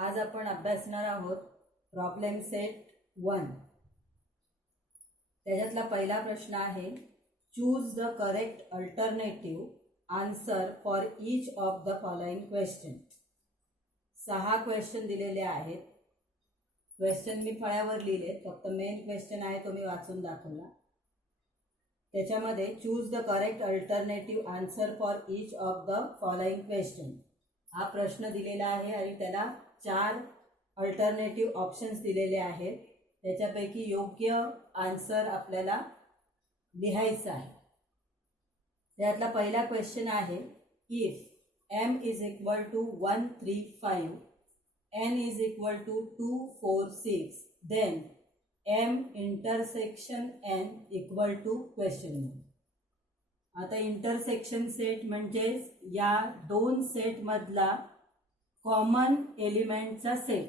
आज आपण अभ्यासणार आहोत प्रॉब्लेम सेट 1. त्याच्यातला पहिला प्रश्न आहे, choose the correct alternative answer for each of the following question. 6 question दिलेले आहेत. क्वेश्चन मी फळ्यावर लिहिले, फक्त मेन क्वेश्चन आहे तो मी वाचून दाखवला. त्याच्यामध्ये choose the correct alternative answer for each of the following question हा प्रश्न दिलेला आहे आणि त्याला 4 अल्टरनेटिव्ह ऑप्शन्स दिलेले आहेत. त्याच्यापैकी योग्य आन्सर आपल्याला लिहायचा आहे. त्यातला पहिला क्वेश्चन आहे, if m is equal to 135 n is equal to 246 then m intersection n equal to question mark. आता इंटरसेक्शन सेट म्हणजे या दोन सेट मधला कॉमन एलिमेंटचा सेट.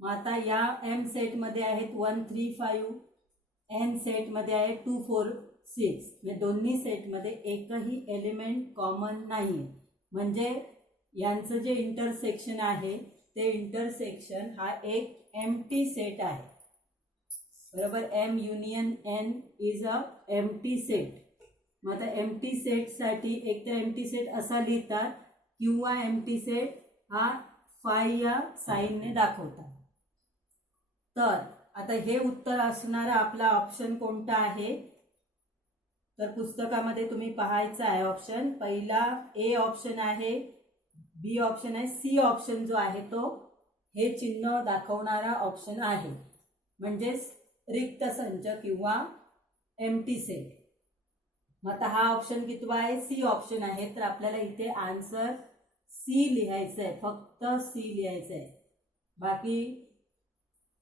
मग आता या m सेट मध्ये आहेत 135, n सेट मध्ये आहे 246. म्हणजे दोन्ही सेट मध्ये एकही एलिमेंट कॉमन नाही. म्हणजे यांचं जे इंटरसेक्शन आहे ते इंटरसेक्शन हा एक एम्प्टी सेट आहे. बरोबर, m union n is a empty set. मग आता एम्प्टी सेटसाठी एकतर एम्प्टी सेट असा लिहितात किंवा एम्प्टी सेट हा फाय या साईनने दाखवतात. तर आता हे उत्तर असणारा आपला ऑप्शन कोणता आहे, तर पुस्तकामध्ये तुम्ही पाहायचं आहे ऑप्शन. पहिला ए ऑप्शन आहे, बी ऑप्शन आहे, सी ऑप्शन जो आहे तो हे चिन्ह दाखवणारा ऑप्शन आहे, म्हणजेच रिक्त संच किंवा एम्प्टी सेट. मग आता हा ऑप्शन कितवा आहे, सी ऑप्शन आहे. तर आपल्याला इथे आन्सर सी लिहायचं आहे, फक्त सी लिहायचं आहे. बाकी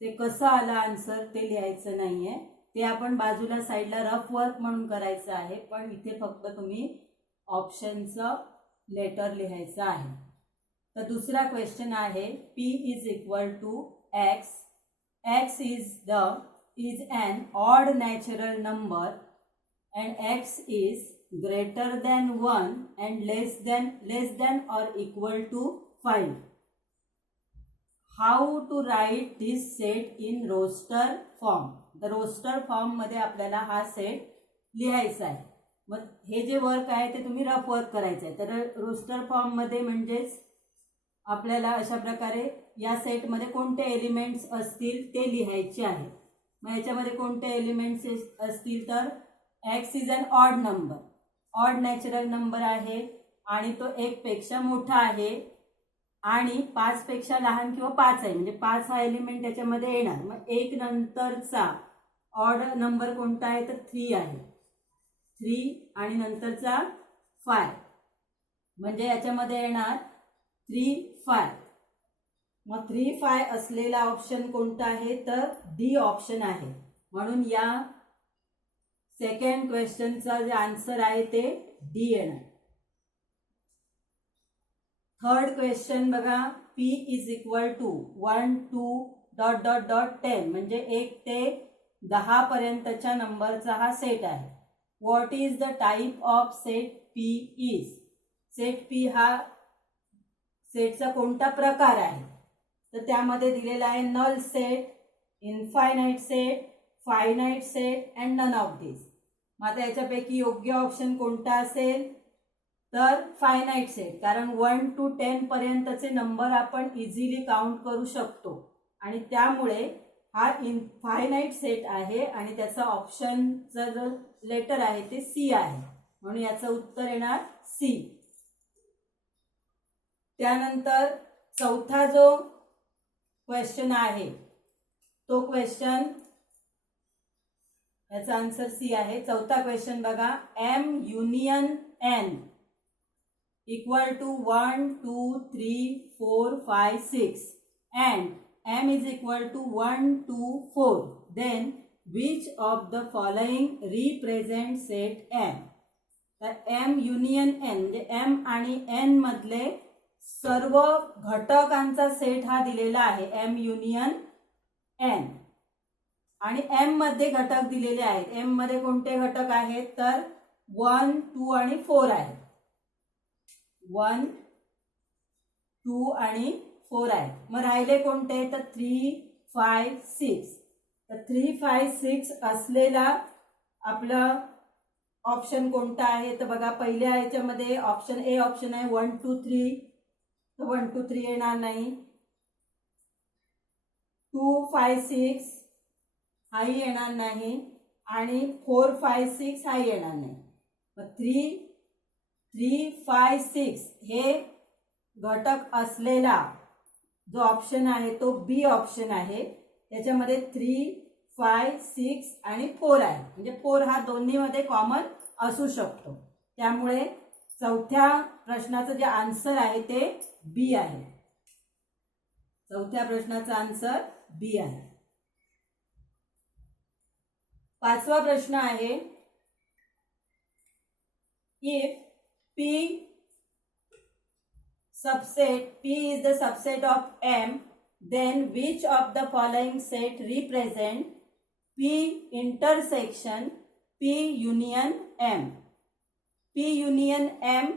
ते कसं आलं आन्सर ते लिहायचं नाहीये, ते आपण बाजूला साईडला रफ वर्क म्हणून करायचं आहे. पण इथे फक्त तुम्ही ऑप्शनचं लेटर लिहायचं आहे. तर दुसरा क्वेश्चन आहे, p is equal to x, x is an odd natural number and x is greater than 1 and less than or equal to 5. How to write this set in roster form? The roster form मध्ये आपल्याला हा set लिहायचा आहे. मग हे जे work आहे ते तुम्ही रफ वर्क करायचं आहे. तर रोस्टर फॉर्म मध्ये म्हणजेच आपल्याला अशा प्रकारे या सेट मध्ये कोणते एलिमेंट्स असतील ते लिहायचे आहे. मग याच्यामध्ये कोणते एलिमेंट्स असतील, तर x is an odd number, odd natural number आहे आणि तो 1 पेक्षा मोठा आहे आणि 5 पेक्षा लहान किंवा 5 आहे, म्हणजे 5 हा एलिमेंट त्याच्यामध्ये येणार. मग 1 नंतरचा ऑड नंबर कोणता आहे, तर 3 आहे. 3 आणि नंतरचा 5, म्हणजे याच्यामध्ये येणार 3, 5. मग 3, 5 असलेला ऑप्शन कोणता आहे, तर डी ऑप्शन आहे. म्हणून या सेकंड क्वेश्चनचा जे आन्सर आहे ते डी येणार. थर्ड क्वेश्चन बघा, p is equal to 1 to ... 10 म्हणजे 1 ते 10 पर्यंतच्या नंबरचा हा सेट आहे. What is the type of set p is? Set p हा सेटचा कोणता प्रकार आहे, तर त्यामध्ये दिलेला आहे null set, infinite set, finite set and none of this. मग आता याच्यापैकी योग्य ऑप्शन कोणता असेल, तर फायनाइट सेट. कारण 1 to 10 पर्यंतचे नंबर आपण इझिली काउंट करू शकतो आणि त्यामुळे हा इनफायनाइट सेट आहे आणि त्याचा ऑप्शनचं जो लेटर आहे ते सी आहे. म्हणून याचं उत्तर येणार सी. त्यानंतर चौथा जो क्वेश्चन आहे तो क्वेश्चन, याचा आन्सर सी आहे. चौथा क्वेश्चन बघा, m union n equal to 1 2 3 4 5 6 and m is equal to 1 2 4 then which of the following represent set m? तर m युनियन n म्हणजे m आणि n मधले सर्व घटकांचा सेट हा दिलेला आहे, m युनियन n. आणि m मध्ये घटक दिलेले आहेत. m मध्ये कोणते घटक आहेत, तर 1 2 आणि 4 आहेत. 1 2 आणि 4 आहे. मग राहिले कोणते तर 3, 5, 6. तर 3, 5, 6 असलेला आपलं ऑप्शन कोणता आहे तर बघा पहिल्या ह्याच्यामध्ये ऑप्शन ए ऑप्शन आहे 1, 2, 3. तर 1, 2, 3 येणार नाही. 2, 5, 6 हाही येणार नाही आणि 4, 5, 6 हाही येणार नाही. मग 3, 5, 6 हे घटक असलेला जो ऑप्शन आहे तो बी ऑप्शन आहे. त्याच्यामध्ये 3, 5, 6 आणि 4 आहे. म्हणजे 4 हा दोन्हीमध्ये कॉमन असू शकतो. त्यामुळे चौथ्या प्रश्नाचं जे आन्सर आहे ते बी आहे. चौथ्या प्रश्नाचा आन्सर बी आहे. पाचवा प्रश्न आहे if P subset P is the subset of M, then which of the following set represent P intersection P union M? P union M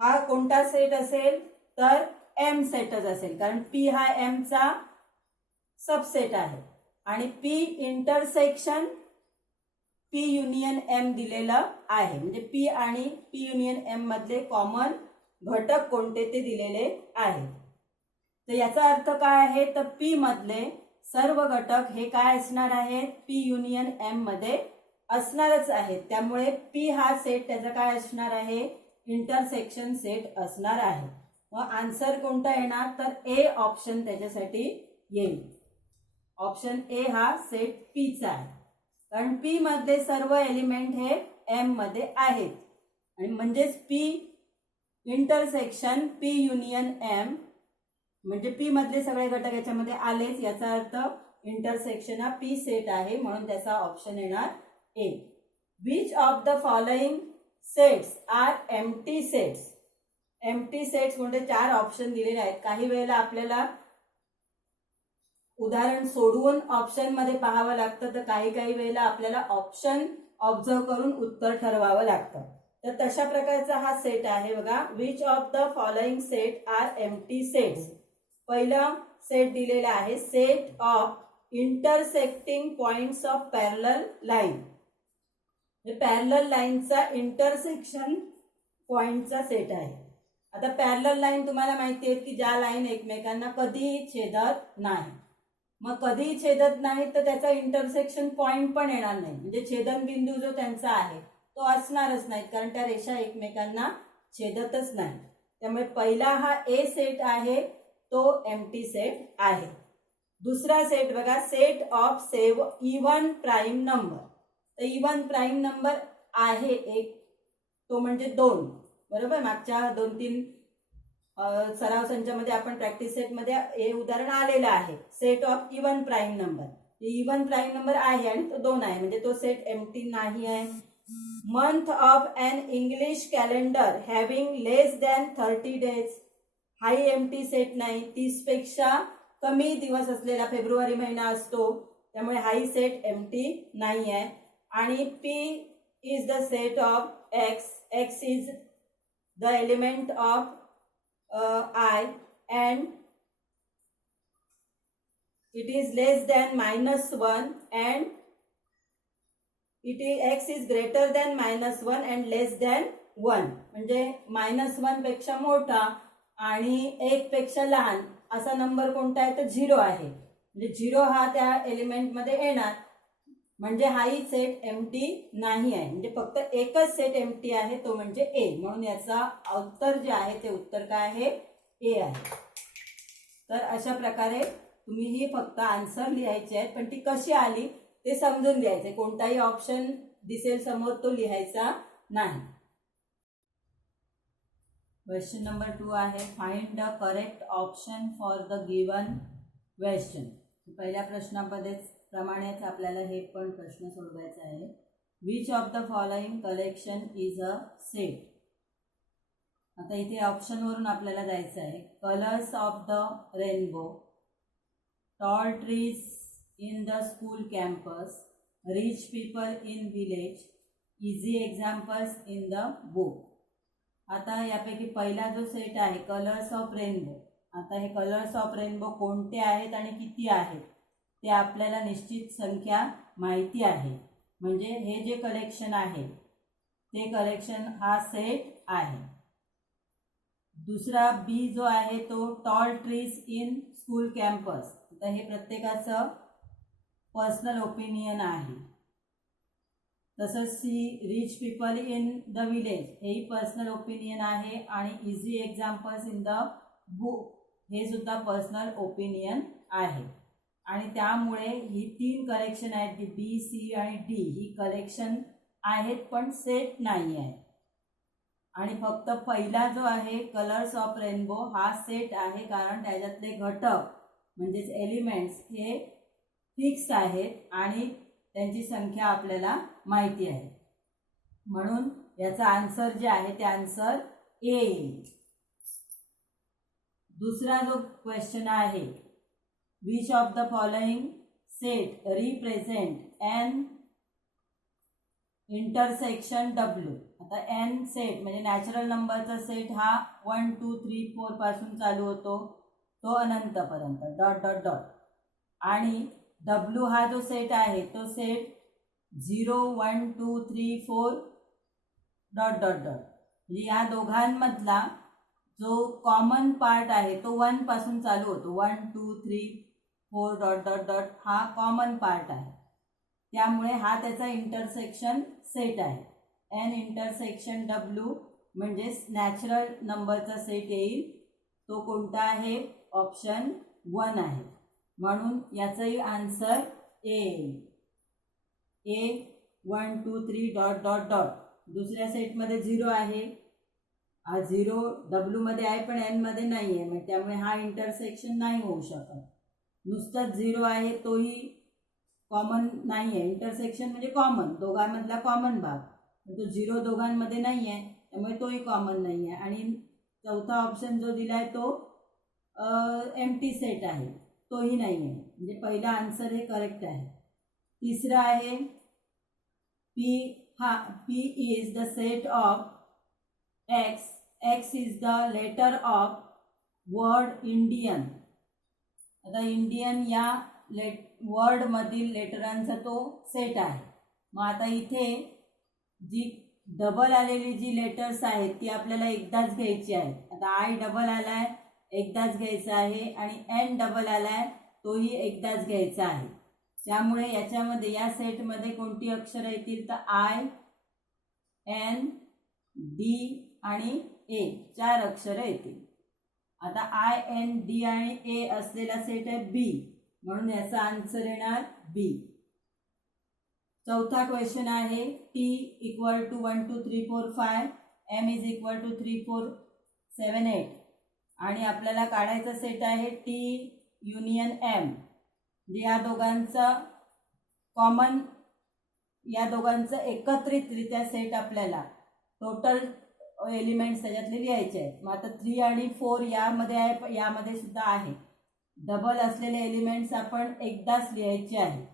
हा कोणता सेट असेल तर M सेटच असेल, कारण P हा M चा सबसेट आहे आणि P intersection P union M दिलेलं आहे. म्हणजे P आणि P युनियन M मधले कॉमन घटक कोणते ते दिलेले आहेत. तर याचा अर्थ काय आहे तर P मधले सर्व घटक हे काय असणार आहेत P युनियन M मध्ये असणारच आहेत. त्यामुळे P हा सेट त्याचा काय असणार आहे इंटरसेक्शन सेट असणार आहे. मग आन्सर कोणता येणार तर ए ऑप्शन त्याच्यासाठी येईल. ऑप्शन ए हा सेट P चा आहे, कारण P मध्ये सर्व एलिमेंट हे M मध्ये आहेत आणि म्हणजेच P intersection P union M म्हणजे P मधले सगळे घटक याच्यामध्ये आलेच. याचा अर्थ इंटरसेक्शन हा P सेट आहे, म्हणून त्याचा ऑप्शन येणार A. Which of the following sets are empty sets? Empty sets म्हणजे 4 ऑप्शन दिलेले आहेत. काही वेळेला आपल्याला उदाहरण सोडवून ऑप्शन मध्ये पाहावं लागतं, तर काही वेळेला आपल्याला ऑप्शन ऑब्झर्व करून उत्तर ठरवावं लागतं. तर तशा प्रकारचा हा सेट आहे बघा. Which of the following set are empty sets? पहिला सेट दिलेला आहे set of intersecting points of parallel line. Parallel लाईनचा इंटरसेक्शन पॉइंटचा सेट आहे. आता पॅरलल लाईन तुम्हाला माहिती आहे की ज्या लाईन एकमेकांना कधीही छेदत नाही. मग कधीही छेदत नाही तर त्याचा इंटरसेक्शन पॉइंट पण येणार नाही. म्हणजे छेदन बिंदू जो त्यांचा आहे तो असणारच नाही, कारण त्या रेषा एकमेकांना छेदतच नाही. त्यामुळे पहिला हा ए सेट आहे तो एम्प्टी सेट आहे. दुसरा सेट बघा set of even prime number. तर इव्हन प्राईम नंबर आहे एक, तो म्हणजे 2. बरोबर, मागच्या 2-3 सराव संचामध्ये आपण प्रॅक्टिस सेट मध्ये हे उदाहरण आलेलं आहे. Set of even prime number. Even prime number आहे आणि तो 2 आहे, म्हणजे तो सेट एम्प्टी नाही आहे. Month of an English calendar having less than 30 days हाही एम्प्टी सेट नाही. 30 पेक्षा कमी दिवस असलेला फेब्रुवारी महिना असतो, त्यामुळे हाही सेट एम्प्टी नाही आहे. आणि P is the set of X. X is the element of I and it is less than -1 and X is greater than -1 and less than 1. म्हणजे -1 पेक्षा मोठा आणि 1 पेक्षा लहान असा नंबर कोणता आहे तर 0 आहे. म्हणजे 0 हा त्या एलिमेंट मध्ये येणार, म्हणजे हाही सेट एम्प्टी नाही आहे. म्हणजे फक्त एकच सेट एम्प्टी आहे, तो म्हणजे ए. म्हणून याचा उत्तर जे आहे ते उत्तर काय आहे ए आहे. तर अशा प्रकारे तुम्ही ही फक्त आन्सर लिहायचे आहेत, पण ती कशी आली ते समजून लिहायचे. कोणताही ऑप्शन दिसेल समोर तो लिहायचा नाही. क्वेश्चन नंबर 2 आहे find the correct option for the given question. पहिल्या प्रश्नामध्ये प्रमाणेच आपल्याला हे पण प्रश्न सोडवायचा आहे. Which of the following collection is a set? आता इथे ऑप्शन वरून आपल्याला जायचं आहे. Colours of the rainbow, tall trees in the school campus, rich people in village, easy examples in the book. आता यापैकी पहिला जो सेट आहे कलर्स ऑफ रेनबो, आता हे कलर्स ऑफ रेनबो कोणते आहेत आणि किती आहेत ते आपल्याला निश्चित संख्या माहिती आहे. म्हणजे हे जे कलेक्शन आहे ते कलेक्शन हा सेट आहे. दुसरा बी जो आहे तो tall trees in school campus. तर हे प्रत्येकाचं पर्सनल ओपिनियन आहे. तसंच C rich people in the village हेही पर्सनल ओपिनियन आहे. आणि easy examples in the book हे सुद्धा पर्सनल ओपिनियन आहे. आणि त्यामुळे ही 3 कलेक्शन आहेत की बी, सी आणि डी ही कलेक्शन आहेत पण सेट नाही आहे. आणि फक्त पहिला जो आहे कलर्स ऑफ रेनबो हा सेट आहे, कारण त्याच्यातले घटक म्हणजेच एलिमेंट्स हे फिक्स आहेत आणि त्यांची संख्या आपल्याला माहिती आहे. म्हणून याचा आन्सर जे आहे ते आन्सर ए येईल. दुसरा जो क्वेश्चन आहे, which of the following set represent N intersection W. आता एन सेट म्हणजे नॅचरल नंबरचा सेट हा 1 2 3 4 पासून चालू होतो तो अनंतपर्यंत डॉट डॉट डॉट. आणि डब्ल्यू हा जो सेट आहे तो सेट 0 1 2 3 4 डॉट डॉट डॉट. म्हणजे या दोघांमधला जो कॉमन पार्ट आहे तो 1 पासून चालू होतो. 1 2 3 4 डॉट डॉट डॉट हा कॉमन पार्ट आहे. त्यामुळे हा त्याचा इंटरसेक्शन सेट आहे. एन इंटरसेक्शन डब्ल्यू म्हणजेच नॅचरल नंबरचा सेट येईल. तो कोणता आहे? ऑप्शन 1 आहे. म्हणून याचाही आन्सर ए येईल. ए 1 2 3 डॉट डॉट डॉट. दुसऱ्या सेटमध्ये 0 आहे. हा 0 डब्ल्यू मध्ये आहे पण एन मध्ये नाही आहे, म्हणजे त्यामुळे हा इंटरसेक्शन नाही होऊ शकत. नुसताच 0 आहे तोही कॉमन नाही आहे. इंटरसेक्शन म्हणजे कॉमन, दोघांमधला कॉमन भाग. तो 0 दोघांमध्ये नाही आहे त्यामुळे तोही कॉमन नाही आहे. आणि चौथा ऑप्शन जो दिला आहे तो एम्प्टी सेट आहे, तोही नाही आहे. म्हणजे पहिला आन्सर हे करेक्ट आहे. तिसरा आहे P is the set of X. X is the letter of word Indian. आता इंडियन या वर्डमधील लेटरांचा तो सेट आहे. मग आता इथे जी डबल आलेली जी लेटर्स आहेत ती आपल्याला एकदाच घ्यायची आहेत. आता आय डबल आलाय एकदाच घ्यायचा आहे आणि एन डबल आलाय तोही एकदाच घ्यायचा आहे. त्यामुळे याच्यामध्ये या सेटमध्ये कोणती अक्षरं येतील तर आय, एन, डी आणि ए 4 अक्षरं येतील. आता आय, एन, डी आणि ए असलेला सेट आहे बी, म्हणून याचा आन्सर येणार बी. चौथा क्वेश्चन आहे T equal to 1 2 3 4 5, M is equal to 3 4 7 8. आणि आपल्याला काढायचा सेट आहे टी युनियन एम. या दोघांचा कॉमन, या दोघांचं एकत्रितरित्या सेट आपल्याला टोटल एलिमेंट्स त्याच्यातले लिहायचे आहेत. मग आता 3 आणि 4 यामध्ये आहे, यामध्ये सुद्धा आहे. डबल असलेले एलिमेंट्स आपण एकदाच लिहायचे आहे.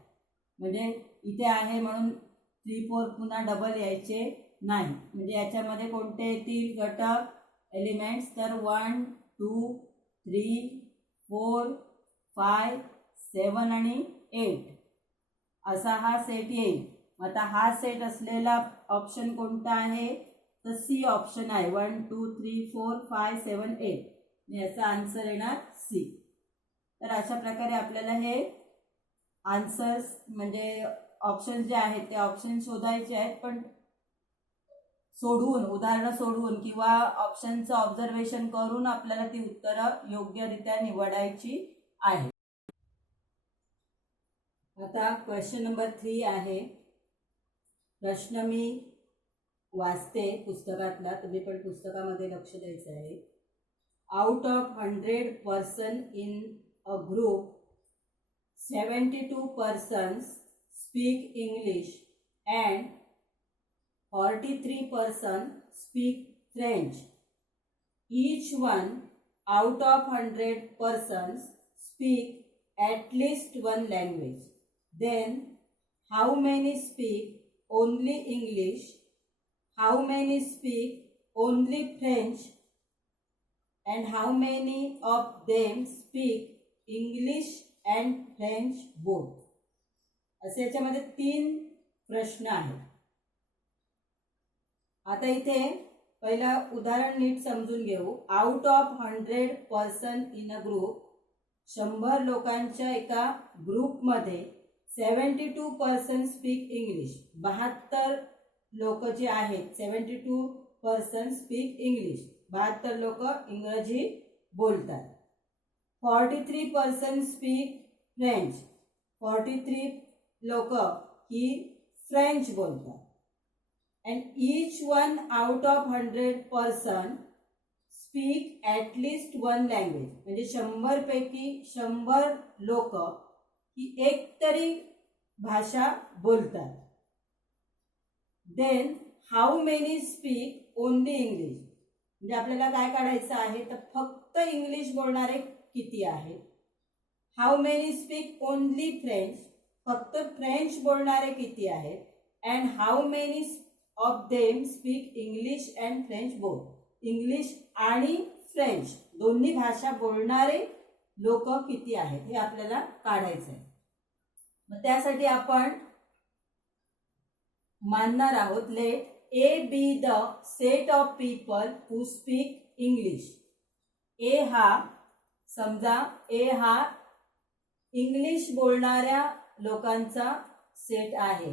म्हणजे इथे आहे म्हणून 3 4 पुन्हा डबल यायचे नाही. म्हणजे याच्यामध्ये कोणते येतील घटक एलिमेंट्स तर 1 2 3 4 5 7 आणि 8 असा हा सेट येईल. आता हा सेट असलेला ऑप्शन कोणता आहे तर सी ऑप्शन आहे. 1 2 3 4 5 7 8. याचा आन्सर येणार सी. तर अशा प्रकारे आपल्याला हे आन्सर्स म्हणजे ऑप्शन जे आहेत ते ऑप्शन शोधायचे आहेत, पण सोडवून, उदाहरणं सोडवून किंवा ऑप्शनचं ऑब्झर्वेशन करून आपल्याला ती उत्तरं योग्यरित्या निवडायची आहे. आता क्वेश्चन नंबर 3 आहे. प्रश्न मी वाचते पुस्तकातला, तुम्ही पण पुस्तकामध्ये लक्ष द्यायचं आहे. Out of 100 person in a group 72 persons speak English and 43 persons speak French. Each one out of 100 persons speak at least one language. Then how many speak only English? How many speak only French? And how many of them speak English and French both. असे याच्यामध्ये 3 प्रश्न आहेत. आता इथे पहिलं उदाहरण नीट समजून घेऊ. Out of 100 person in a group, 100 लोकांच्या एका ग्रुपमध्ये 72% स्पीक इंग्लिश. 72 लोक जे आहेत 72% स्पीक इंग्लिश. 72 लोक इंग्रजी बोलतात. 43% स्पीक फ्रेंच. 43 लोक ही फ्रेंच बोलतात. And each one out of 100 person speak at least 1 language. म्हणजे 100 पैकी 100 लोक ही एक तरी भाषा बोलतात. Then how many speak only English. म्हणजे आपल्याला काय काढायचं आहे तर फक्त इंग्लिश बोलणारे किती आहेत. How many speak only French, फक्त फ्रेंच बोलणारे किती आहेत. And how many of them speak English and French both. English आणि फ्रेंच दोन्ही भाषा बोलणारे लोक किती आहेत हे आपल्याला काढायचं आहे. मग त्यासाठी आपण मानणार आहोत let A be the set of people who speak English. A हा समजा ए हा इंग्लिश बोलणाऱ्या लोकांचा सेट आहे.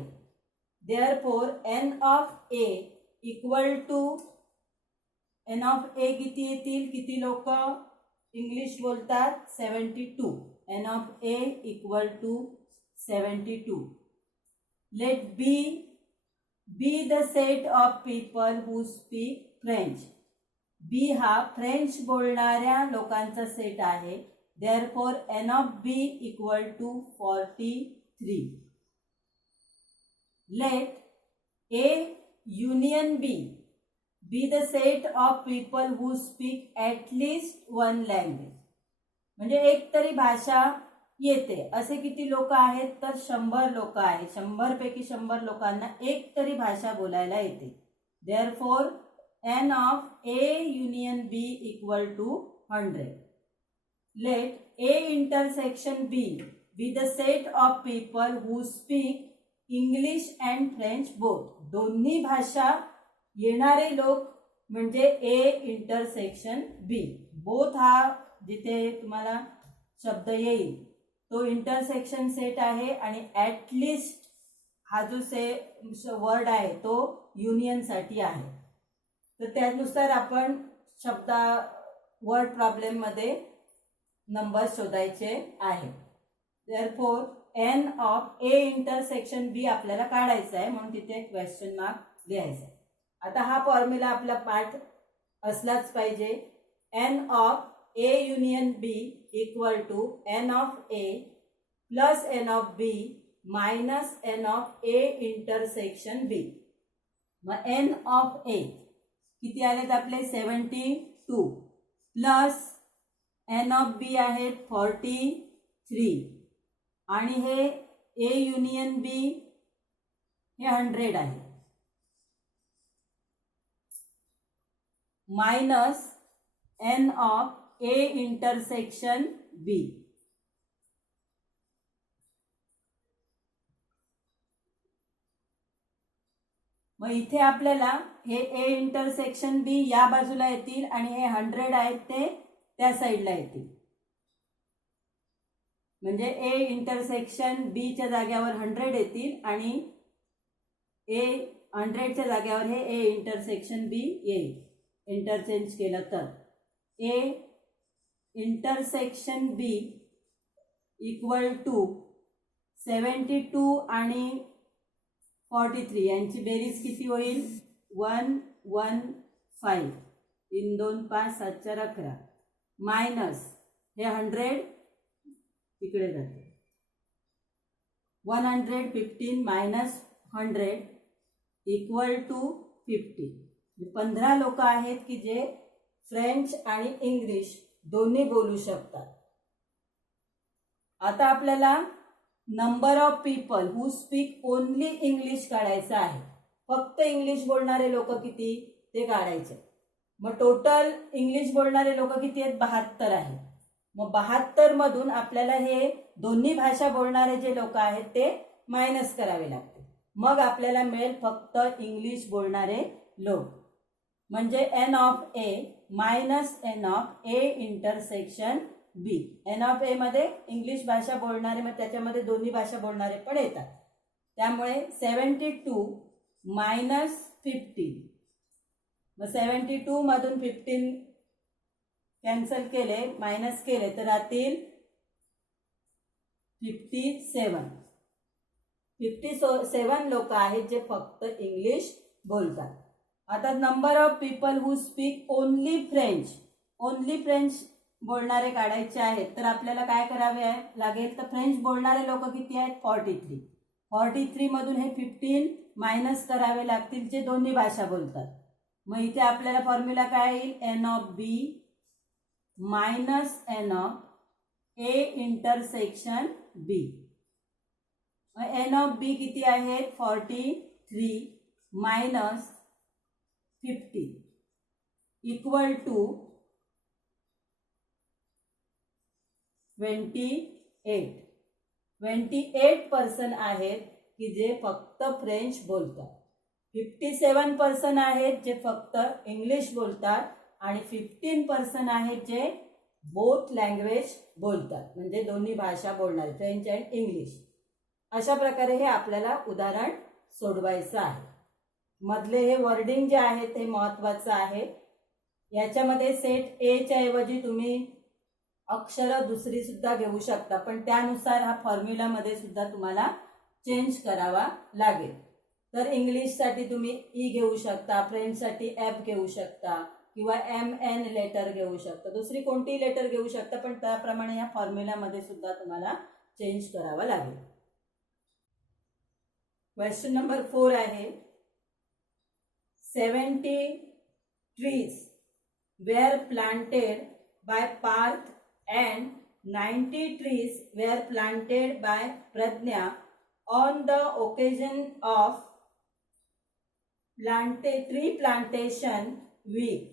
Therefore N of A equal to n of A किती येतील, किती लोक इंग्लिश बोलतात 72. N of A equal to 72. Let B be the set of people who speak French. B हा फ्रेंच बोलणाऱ्या लोकांचा सेट आहे. Therefore N of B equal to 43. Late A union B be the set of people who speak at least 1 language. म्हणजे एक तरी भाषा येते असे किती लोक आहेत तर 100 लोक आहेत. 100 पैकी 100 लोकांना एक तरी भाषा बोलायला येते. Therefore N of A union B equal to 100. Let A intersection B be the set of people who speak English and French both. दोन्ही भाषा येणारे लोक म्हणजे ए इंटरसेक्शन बी. बोथ हा जिथे तुम्हाला शब्द येईल तो इंटरसेक्शन सेट आहे आणि ॲट लिस्ट हा जो वर्ड आहे तो युनियनसाठी आहे. तर त्यानुसार आपण वर्ड प्रॉब्लेममध्ये नंबर शोधायचे आहे. Therefore N of A intersection B आपल्याला काढायचं आहे म्हणून तिथे क्वेश्चन मार्क लिहायचा आहे. आता हा फॉर्म्युला आपला पाठ असलाच पाहिजे. N of A union B equal to n of A plus n of B minus n of A intersection B. मग एन ऑफ ए किती आलेत आपले 72 प्लस एन ऑफ बी आहेत 43 आणि हे ए युनियन बी हे 100 आहे minus n of A intersection B. मग इथे आपल्याला हे ए इंटरसेक्शन बी या बाजूला येतील आणि हे 100 आहेत ते त्या साईडला येतील. म्हणजे ए इंटरसेक्शन बी च्या जाग्यावर 100 येतील आणि ए 100च्या जाग्यावर हे ए इंटरसेक्शन बी येईल इंटरचेंज केलं तर. A intersection B equal to 72 आणि 43 यांची बेरीज किती होईल 115. 3 2 5 7 4 11 मायनस हे 100 इकडे जाते 115 मायनस 100 इक्वल टू 50. 15 लोक आहेत की जे फ्रेंच आणि इंग्लिश दोन्ही बोलू शकतात. आता आपल्याला number of people who speak only English काढायचं आहे. फक्त इंग्लिश बोलणारे लोक किती ते काढायचे. मग टोटल इंग्लिश बोलणारे लोक किती आहेत? 72 आहेत. मग 72 मधून आपल्याला हे दोन्ही भाषा बोलणारे जे लोक आहेत ते मायनस करावे लागतील. मग आपल्याला मिळेल फक्त इंग्लिश बोलणारे लोक. म्हणजे n of A minus n of A intersection B. N of A मध्ये इंग्लिश भाषा बोलणारे, मग त्याच्यामध्ये दोन्ही भाषा बोलणारे पण येतात. त्यामुळे 72 मायनस 15. मग 72 मधून 15 कॅन्सल केले, मायनस केले तर राहतील 57. 57 लोक आहेत जे फक्त इंग्लिश बोलतात. आता number of people who speak only French. Only French बोलणारे काढायचे आहेत तर आपल्याला काय करावे लागेल? तर फ्रेंच बोलणारे लोक किती आहेत? 43. 43 मधून हे 15 मायनस करावे लागतील जे दोन्ही भाषा बोलतात. मग इथे आपल्याला फॉर्म्युला काय येईल? N of B minus n of A intersection B. N of B किती आहेत? 43 मायनस 50 इक्वल टू 28. 28 पर्सन आहेत की जे फक्त फ्रेंच बोलतात. 57 पर्सन आहेत जे फक्त इंग्लिश बोलतात आणि 15 पर्सन आहेत जे बोथ लँग्वेज बोलतात, म्हणजे दोन्ही भाषा बोलणारे, फ्रेंच अँड इंग्लिश. अशा प्रकारे हे आपल्याला उदाहरण सोडवायचं आहे. मधले हे वर्डिंग जे आहे ते महत्वाचं आहे. याच्यामध्ये सेट ए च्या ऐवजी तुम्ही अक्षरं दुसरी सुद्धा घेऊ शकता, पण त्यानुसार हा फॉर्म्युलामध्ये सुद्धा तुम्हाला चेंज करावा लागेल. तर इंग्लिशसाठी तुम्ही ई घेऊ शकता, फ्रेंचसाठी एफ घेऊ शकता किंवा एम एन लेटर घेऊ शकता, दुसरी कोणतीही लेटर घेऊ शकता, पण त्याप्रमाणे या फॉर्म्युलामध्ये सुद्धा तुम्हाला चेंज करावा लागेल. क्वेश्चन नंबर 4 आहे 70 trees were planted by Parth and 90 trees were planted by Pradnya on the occasion of tree plantation week.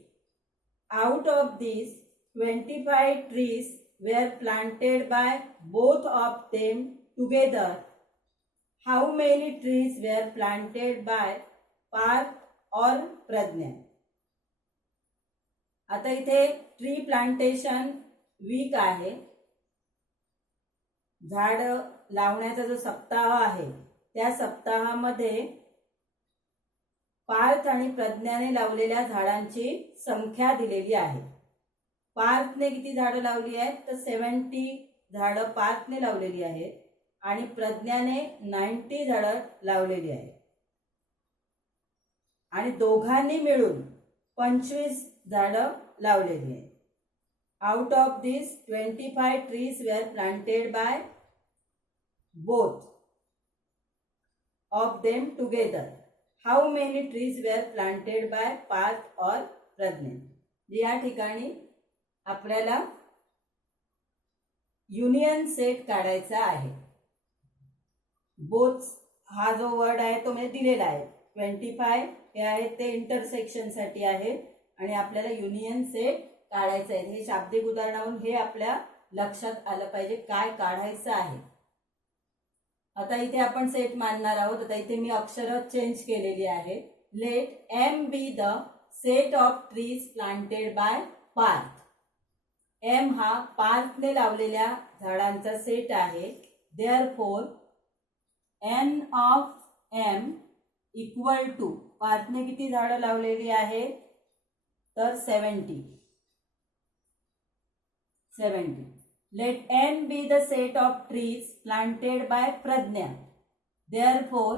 Out of these, 25 trees were planted by both of them together. How many trees were planted by Parth or Pradnya? आता इथे tree plantation weak आहे. झाड लावण्याचा जो सप्ताह आहे त्या सप्ताहामध्ये पार्थ आणि प्रज्ञाने लावलेल्या झाडांची संख्या दिलेली आहे. पार्थने किती झाडं लावली आहेत? तर 70 झाडं पार्थने लावलेली आहेत आणि प्रज्ञाने 90 झाडं लावलेली आहेत आणि दोघांनी मिळून 25 झाडं लावलेली आहेत. Out of this 25 trees were planted by both of them together. How many trees were planted by Parth or Pradnya? या ठिकाणी आपल्याला युनियन सेट काढायचा आहे. बोथ हा जो वर्ड आहे तो म्हणजे दिलेला आहे. 25 हे आहेत ते इंटरसेक्शन साठी आहे आणि आपल्याला युनियन सेट काढायचं आहे. हे शाब्दिक उदाहरणावरून हे आपल्या लक्षात आलं पाहिजे काय काढायचं आहे. आता इथे आपण सेट मानणार आहोत. आता इथे मी अक्षर चेंज केलेली आहे. Let M be the set of trees planted by Parth. M हा पार्थने लावलेल्या झाडांचा सेट आहे. Therefore N of M equal to पार्थने किती झाडं लावलेली आहेत? तर 70. Let n be the set of trees planted by Pradnya. Therefore,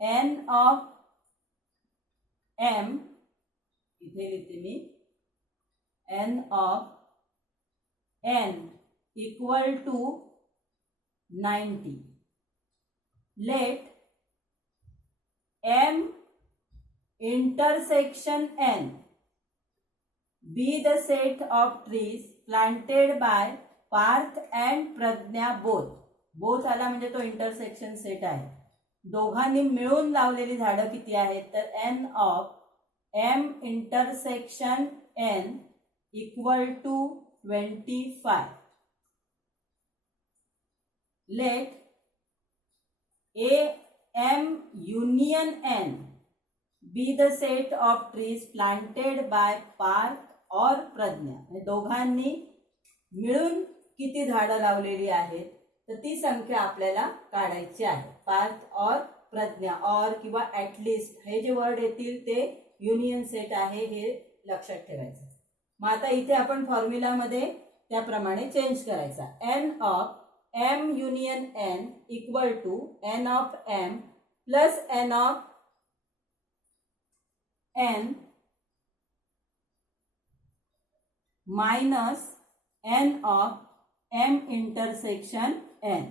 n of m, इथे लिहिते मी, n of n equal to 90. Let m intersection n be the set of trees planted by Parth and Pradnya both. Both आला म्हणजे तो intersection set आहे. दोघांनी मिळून लावलेली झाडं किती आहेत? तर n of M intersection N equal to 25. Let A M union N be the set of trees planted by Parth or Pragya. दोघांनी मिळून किती झाडं लावलेली आहेत तर ती संख्या आपल्याला काढायची आहे. पार्थ और प्रज्ञा और किंवा ॲटलिस्ट हे जे वर्ड येतील ते युनियन सेट आहे हे लक्षात ठेवायचं. मग आता इथे आपण फॉर्म्युलामध्ये त्याप्रमाणे चेंज करायचा. N of M union N equal to N of M plus N of N minus N of M intersection N.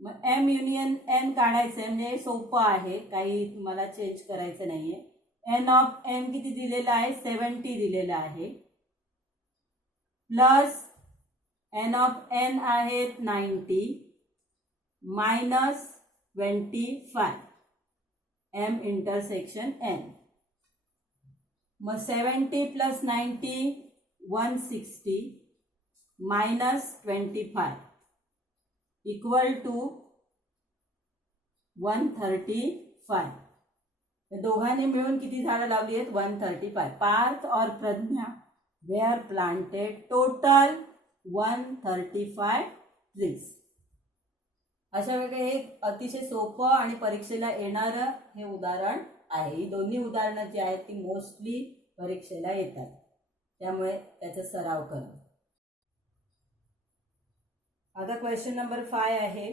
मग M union N काढायचं आहे म्हणजे सोपं आहे, काही तुम्हाला चेंज करायचं नाहीये. N of N किती दिलेला आहे 70 दिलेला आहे प्लस N of N आहेत 90 मायनस 25 M intersection N. मग 70 प्लस 90 160 मायनस 25 इक्वल टू 135. दोघांनी मिळून किती झाडं लावली आहेत 135. पार्थ और Pragya were planted total 135 trees. अशा प्रकारे हे अतिशय सोपं आणि परीक्षेला येणारं हे उदाहरण आहे. ही दोन्ही उदाहरणं जी आहेत ती मोस्टली परीक्षेला येतात, त्यामुळे त्याचा सराव करा. आता क्वेश्चन नंबर 5 आहे.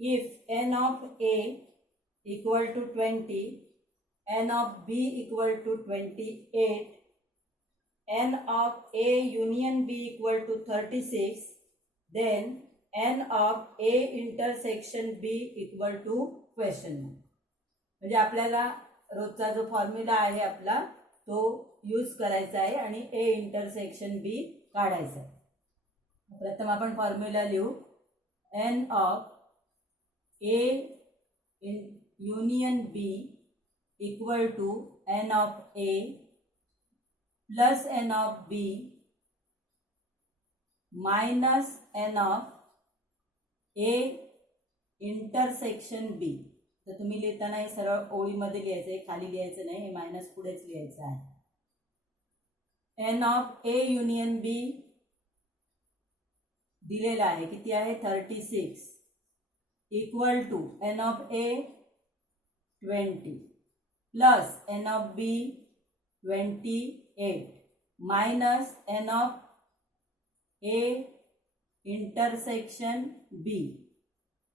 If n of A equal to 20, n of B equal to 28, n of A union B equal to 36, then n of A intersection B equal to question mark. म्हणजे आपल्याला रोजचा जो फॉर्म्युला आहे आपला तो use करायचा आहे आणि A इंटरसेक्शन B काढायचा आहे. प्रथम आपण फॉर्म्युला लिहू. n of A union B equal to n of A plus n of B minus n of A intersection B. तर तुम्ही लिहिताना हे सरळ ओळीमध्ये लिहायचं आहे, खाली लिहायचं नाही, हे मायनस पुढेच लिहायचं आहे. n of A union B दिलेला आहे किती आहे 36 equal to n of A 20 plus n of B 28 minus n of A intersection B.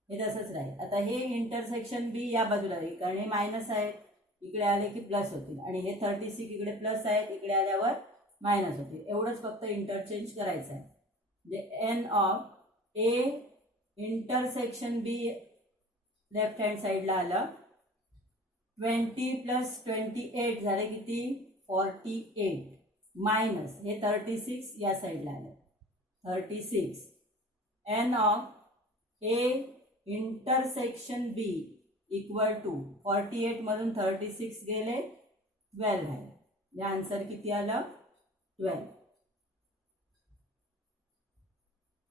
हे तसंच राहील. आता हे इंटरसेक्शन B या बाजूला राहील कारण हे मायनस आहे, इकडे आले की प्लस होतील आणि हे 36 इकडे प्लस आहेत, इकडे आल्यावर मायनस होतील. एवढंच फक्त इंटरचेंज करायचं आहे. म्हणजे n of A intersection B left hand साईडला आलं. 20 प्लस 28 झाले किती 48 मायनस हे 36 या साईडला आलं 36. n of A intersection B equal to 48 मधून 36 गेले 12 आहे. या आन्सर किती आलं 12.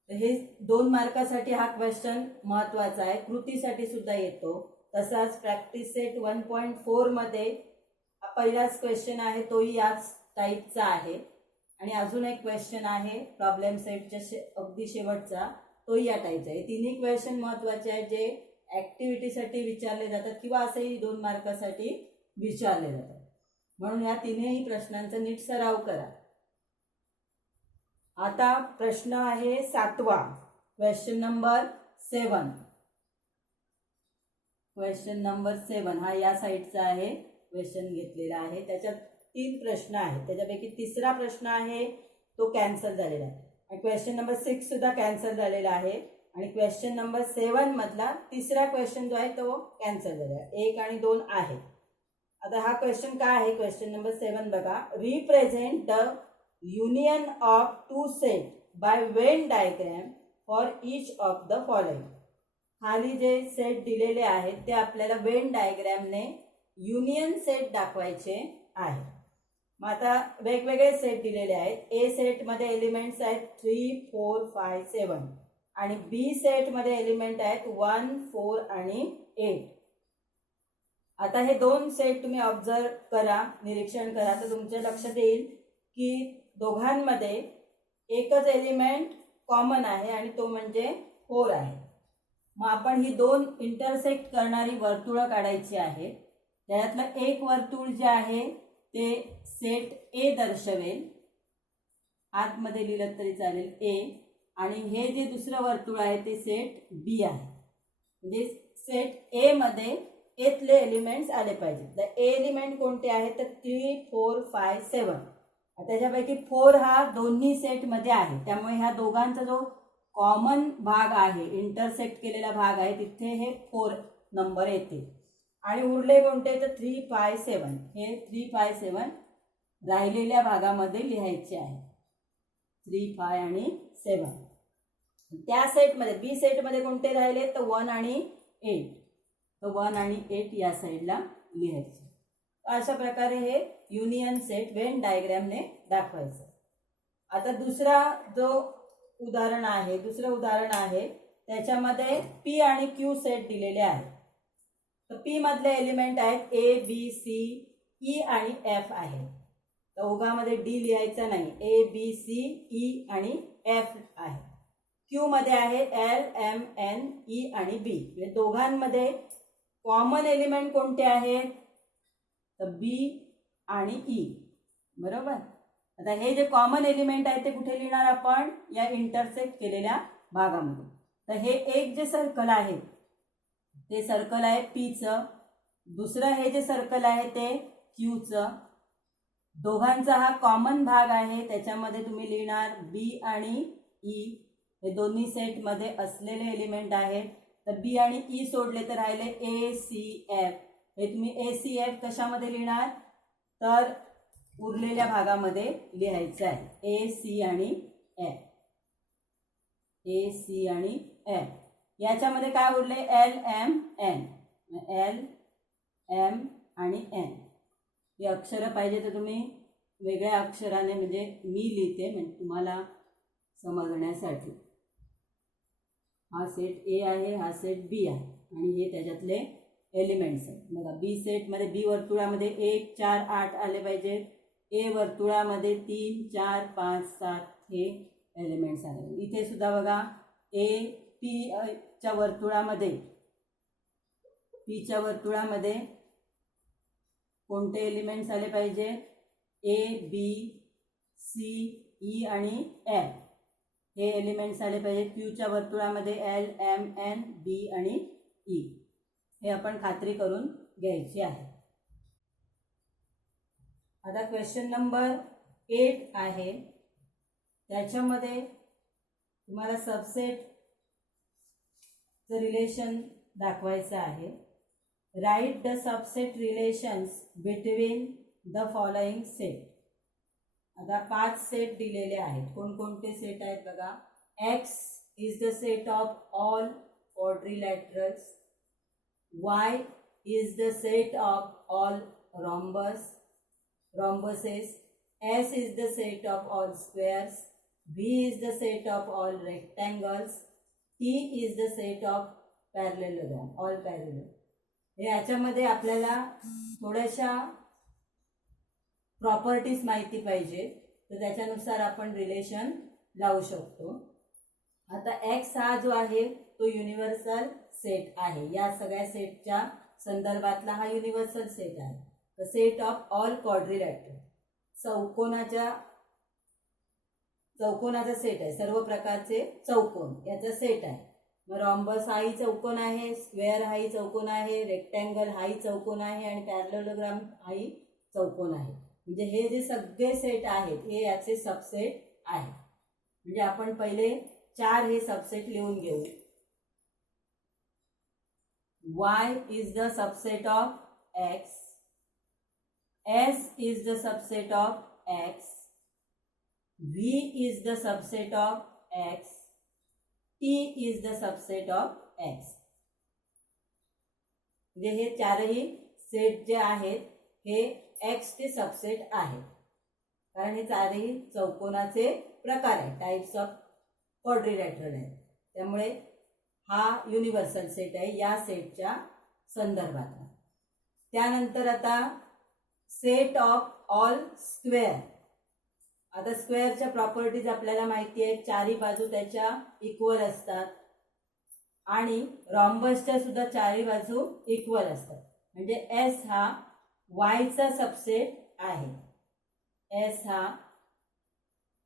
हे 2 मार्कासाठी हा क्वेश्चन महत्त्वाचा आहे, कृतीसाठी सुद्धा येतो. तसाच प्रॅक्टिस सेट 1.4 मध्ये पहिलाच क्वेश्चन आहे तोही याच टाईपचा आहे आणि अजून एक क्वेश्चन आहे प्रॉब्लेम सेटच्या अगदी शेवटचा तोही या टाईपचा आहे. तिन्ही क्वेश्चन महत्त्वाचे आहेत जे ॲक्टिव्हिटीसाठी विचारले जातात किंवा असेही 2 मार्कासाठी विचारले जातात. म्हणून या तिन्ही प्रश्नांचा नीट सराव करा. आता प्रश्न आहे 7वा, क्वेश्चन नंबर 7. क्वेश्चन नंबर 7 हा या साईडचा आहे, क्वेश्चन घेतलेला आहे. त्याच्यात 3 प्रश्न आहेत, त्याच्यापैकी तिसरा प्रश्न आहे तो कॅन्सल झालेला आहे आणि क्वेश्चन नंबर 6 सुद्धा कॅन्सल झालेला आहे आणि क्वेश्चन नंबर 7 मधला तिसरा क्वेश्चन जो आहे तो कॅन्सल झालेला आहे. 1 आणि 2 आहे. आता हा क्वेश्चन काय आहे क्वेश्चन नंबर 7 बघा. Represent the union of 2 set by Venn diagram for each of the following. खाली जे सेट दिलेले आहेत ते आपल्याला वेन डायग्रामने युनियन सेट दाखवायचे आहे. मग आता वेगवेगळे सेट दिलेले आहेत. ए सेटमध्ये एलिमेंट्स आहेत 3, 4, 5, 7 आणि बी सेटमध्ये एलिमेंट आहेत 1, 4 आणि 8. आता हे दोन सेट तुम्ही ऑब्झर्व करा, निरीक्षण करा, तर तुमच्या लक्षात येईल की दोघांमध्ये एकच एलिमेंट कॉमन आहे आणि तो म्हणजे 4 आहे. मग आपण ही दोन इंटरसेक्ट करणारी वर्तुळं काढायची आहेत. त्यातलं एक वर्तुळ जे आहे ते सेट ए दर्शवेल, आतमध्ये लिहिलं तरी चालेल ए, आणि हे जे दुसरं वर्तुळ आहे ते सेट बी आहे. म्हणजे सेट ए मध्ये एतले एलिमेंट्स आले पाहिजेत. तर ए एलिमेंट कोणते आहेत तर 3, 4, 5, 7. त्याच्यापैकी 4 हा दोन्ही सेटमध्ये आहे, त्यामुळे ह्या दोघांचा जो कॉमन भाग आहे, इंटरसेक्ट केलेला भाग आहे, तिथे हे 4 नंबर येते. आणि उरले कोणते तर 3, 5, 7. हे 3, 5, 7 राहिलेल्या भागामध्ये लिहायचे आहे. 3, 5 आणि 7. त्या सेटमध्ये बी सेटमध्ये कोणते राहिले तर 1 आणि 8. तर 1 आणि 8 या साईडला लिहायचे. अशा प्रकारे हे युनियन सेट वेन डायग्रॅमने दाखवायचं. आता दुसरं उदाहरण आहे त्याच्यामध्ये पी आणि क्यू सेट दिलेले आहेत. तर पी मधले एलिमेंट आहेत ए, बी, सी, ई आणि एफ आहे. तर ओघामध्ये डी लिहायचा नाही, ए, बी, सी, ई आणि एफ आहे. क्यू मध्ये आहे एल, एम, एन, ई आणि बी. म्हणजे दोघांमध्ये कॉमन एलिमेंट कोणते आहेत तर बी आणि ई. बरोबर. आता हे जे कॉमन एलिमेंट आहे ते कुठे लिहिणार आपण या इंटरसेक्ट केलेल्या भागामध्ये. तर हे एक जे सर्कल आहे ते सर्कल आहे पीचं, दुसरं हे जे सर्कल आहे ते क्यूचं. दोघांचा हा कॉमन भाग आहे, त्याच्यामध्ये तुम्ही लिहिणार बी आणि ई. हे दोन्ही सेटमध्ये असलेले एलिमेंट आहेत. तर बी आणि ई सोडले तर राहिले ए, सी, एफ. हे तुम्ही ए, सी, एफ कशामध्ये लिहिणार तर उरलेल्या भागामध्ये लिहायचं आहे. ए, सी आणि एफ. ए, सी आणि एफ. याच्यामध्ये काय उरले L, M, N. L, M आणि एन. हे अक्षरं पाहिजे तर तुम्ही वेगळ्या अक्षराने म्हणजे मी लिहिते म्हणजे तुम्हाला समजण्यासाठी. हा सेट ए आहे, हा सेट बी आहे आणि हे त्याच्यातले एलिमेंट्स आहेत. बघा बी सेटमध्ये बी वर्तुळामध्ये 1, 4, 8 आले पाहिजेत. ए वर्तुळामध्ये 3, 4, 5, 7 हे एलिमेंट्स आले. इथे सुद्धा बघा ए पी च्या वर्तुळामध्ये कोणते एलिमेंट्स आले पाहिजे ए, बी, सी, ई आणि एफ हे एलिमेंट्स आले पाहिजे. क्यूच्या वर्तुळामध्ये एल, एम, एन, बी आणि ई. हे आपण खात्री करून घ्यायची आहे. आता क्वेश्चन नंबर 8 आहे. त्याच्यामध्ये तुम्हाला सबसेटचं रिलेशन दाखवायचं आहे. Write the subset relations between the following set. आता 5 सेट दिलेले आहेत. कोणकोणते सेट आहेत बघा. X is the set of all quadrilaterals. Y is the set of all rhombuses. S is the set of all squares. V is the set of all rectangles. T is the set of parallelogram, all parallel. याच्यामध्ये आपल्याला थोड्याशा properties माहिती पाहिजे तर त्याच्यानुसार आपण relation लावू शकतो. आता एक्स हा जो आहे तो युनिव्हर्सल सेट आहे. या सगळ्या सेटच्या संदर्भातला हा युनिव्हर्सल सेट आहे. The set of all quadrilateral. चौकोनाचा सेट आहे. सर्व प्रकारचे चौकोन याचा सेट आहे. मग रॉम्बस हाही चौकोन आहे, स्क्वेअर हाही चौकोन आहे, रेक्टँगल हाही चौकोन आहे आणि पॅरलेलोग्राम हाही चौकोन आहे. म्हणजे हे जे सगळे सेट आहेत हे याचे सबसेट आहे. म्हणजे आपण पहिले 4 हे सबसेट लिहून घेऊ. Y is the subset of X. S is the subset of X. V is the subset of X. T is the subset of X. म्हणजे हे 4ही सेट जे आहेत हे एक्स चे सबसेट आहेत, कारण हे चारही चौकोनाचे प्रकार आहेत, टाइप्स ऑफ क्वाड्रिलॅटरल आहेत. त्यामुळे हा युनिव्हर्सल सेट आहे या सेटच्या संदर्भात. त्यानंतर आता सेट ऑफ ऑल स्क्वेअर. आता स्क्वेअरच्या प्रॉपर्टीज आपल्याला माहिती आहे, चारही बाजू त्याच्या इक्वल असतात आणि रॉम्बसच्या सुद्धा चारही बाजू इक्वल असतात. म्हणजे एस हा वायचा सबसेट आहे.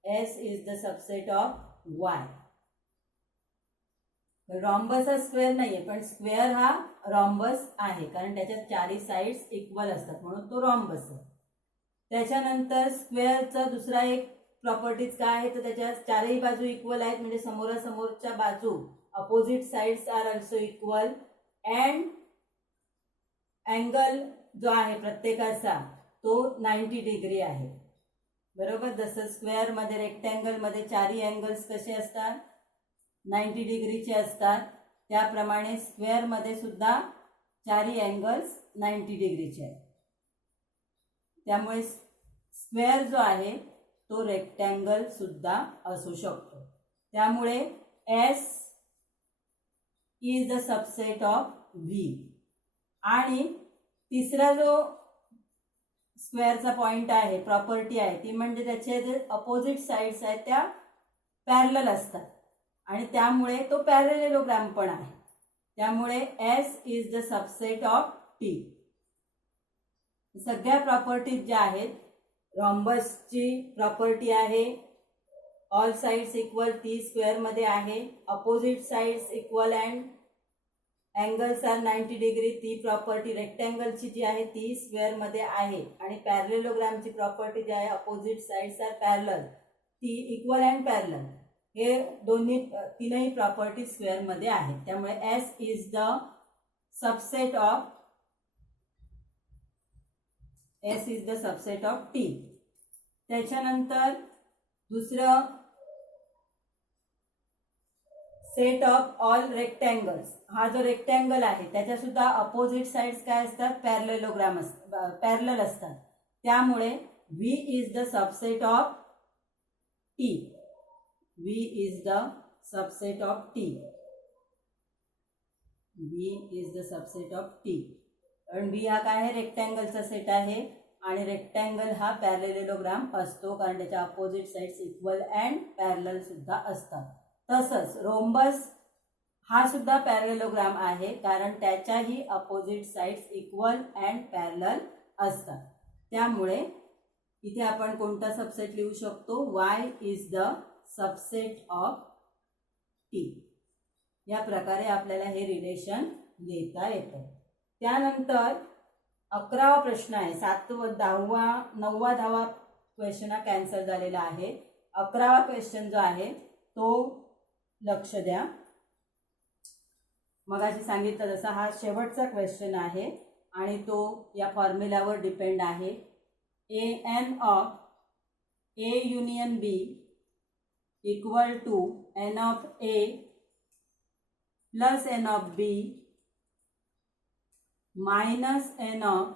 S is the subset of Y. Rhombus हा स्क्वेअर नाहीये, पण स्क्वेअर हा रॉम्बस आहे, कारण त्याच्या चारही साइड्स इक्वल असतात म्हणून तो रॉम्बस आहे. त्याच्यानंतर स्क्वेअरचा दुसरा एक प्रॉपर्टीज काय आहे, तर त्याच्या चारही बाजू इक्वल आहेत, म्हणजे समोरासमोरच्या बाजू opposite sides are also equal and angle जो आहे प्रत्येकाचा तो 90 डिग्री आहे. बरोबर. जसं स्क्वेअर मध्ये रेक्टँगल मध्ये चारही अँगल्स कसे असतात, 90 डिग्रीचे असतात, त्याप्रमाणे स्क्वेअर मध्ये सुद्धा चारही अँगल्स 90 डिग्रीचे आहेत. त्यामुळे स्क्वेअर जो आहे तो रेक्टँगल सुद्धा असू शकतो. त्यामुळे S is the subset of V. आणि तिसरा जो स्क्वेअरचा पॉइंट आहे, प्रॉपर्टी आहे, ती म्हणजे त्याचे जे अपोजिट साइड्स आहेत त्या पॅरलल असतात आणि त्यामुळे तो पॅरलेलोग्राम पण आहे. त्यामुळे S is the subset of T. सगळ्या प्रॉपर्टीज ज्या आहेत, रॉम्बसची प्रॉपर्टी आहे ऑल साइड्स इक्वल, ती स्क्वेअर मध्ये आहे. Opposite sides equal and angles are 90 degree, ती प्रॉपर्टी रेक्टँगलची जी आहे ती स्क्वेअर मध्ये आहे. आणि पॅरलेलोग्रामची प्रॉपर्टी जी आहे अपोजिट साइड्स आर पॅरलल, ती इक्वल अँड पॅरलल, हे तीनही प्रॉपर्टी स्क्वेअर मध्ये आहेत. त्यामुळे S is the subset of T. त्याच्यानंतर दुसरं सेट ऑफ ऑल रेक्टँगल्स. हा जो रेक्टँगल आहे त्याच्या सुद्धा अपोजिट साइड्स काय असतात, पॅरलल असतात. त्यामुळे V is the subset of T. V is the subset of T. V is the subset of T. कारण V हा काय आहे, रेक्टँगलचा सेट आहे आणि रेक्टँगल हा पॅरलेलोग्राम असतो, कारण त्याच्या opposite sides equal and parallel सुद्धा असतात. तसंच रोम्बस हा सुद्धा पॅरलेलोग्राम आहे, कारण त्याच्याही opposite sides equal and parallel असतात. त्यामुळे इथे आपण कोणता सबसेट लिहू शकतो, Y is the subset of T. या प्रकारे आपल्याला हे रिलेशन लिहिता येतं. त्यानंतर 11वा प्रश्न आहे. 7वा 10वा 9वा 10वा क्वेश्चन हा कॅन्सल झालेला आहे. 11वा क्वेश्चन जो आहे तो लक्ष द्या. मगाशी सांगितलं तसा हा शेवटचा क्वेश्चन आहे आणि तो या फॉर्म्युलावर डिपेंड आहे. an of A union B equal to n of A plus n of B minus n of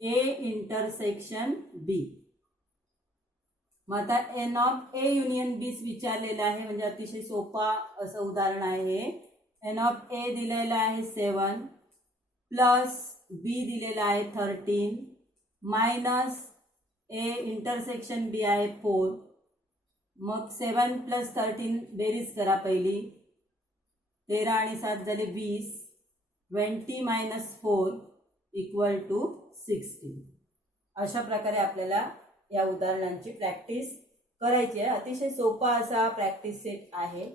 A intersection B. मग आता n of A union B विचारलेलं आहे, म्हणजे अतिशय सोपा असं उदाहरण आहे हे. n of A दिलेलं आहे 7 प्लस B दिलेलं आहे 13 मायनस A इंटरसेक्शन B आहे 4. मग 7 + 13 बेरीज करा पहिली. 13 आणि 7 झाले 20. 20 - 4 = 60. अशा प्रकारे आपल्याला या उदाहरणांची प्रॅक्टिस करायची आहे. अतिशय सोपा असा प्रॅक्टिस सेट आहे,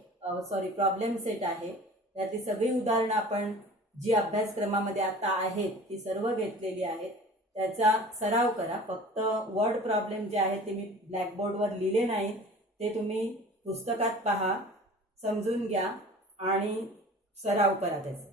प्रॉब्लेम सेट आहे. त्यातली सगळी उदाहरणं आपण जी अभ्यासक्रमामध्ये आता आहेत ती सर्व घेतलेली आहेत. त्याचा सराव करा. फक्त वर्ड प्रॉब्लेम जे आहेत ते मी ब्लॅकबोर्डवर लिहिले नाहीत, ते तुम्ही पुस्तकात पहा, समजून घ्या आणि सराव करा त्याचा.